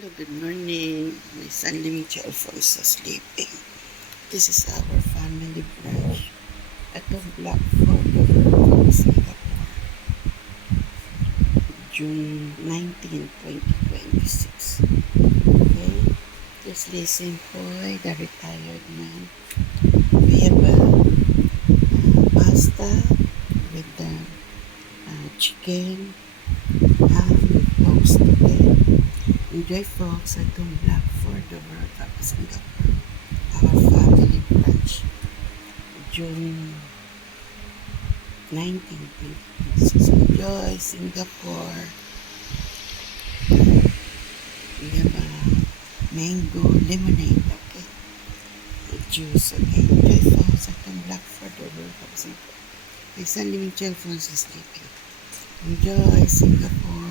Hello, good morning. My son Limit Alfonso sleeping. This is our family brunch at the Blackford of Singapore, June 19, 2026. Okay, just listen po, the retired man. We have pasta with the chicken, ham, toast, okay? Enjoy folks at the Blackford of Singapore. Our family brunch, June 19, 2026. Enjoy Singapore. We have mango lemonade, okay? Juice, okay? Enjoy folks at the Blackford of Singapore. My son Limit Alfonso is sleeping. Enjoy Singapore.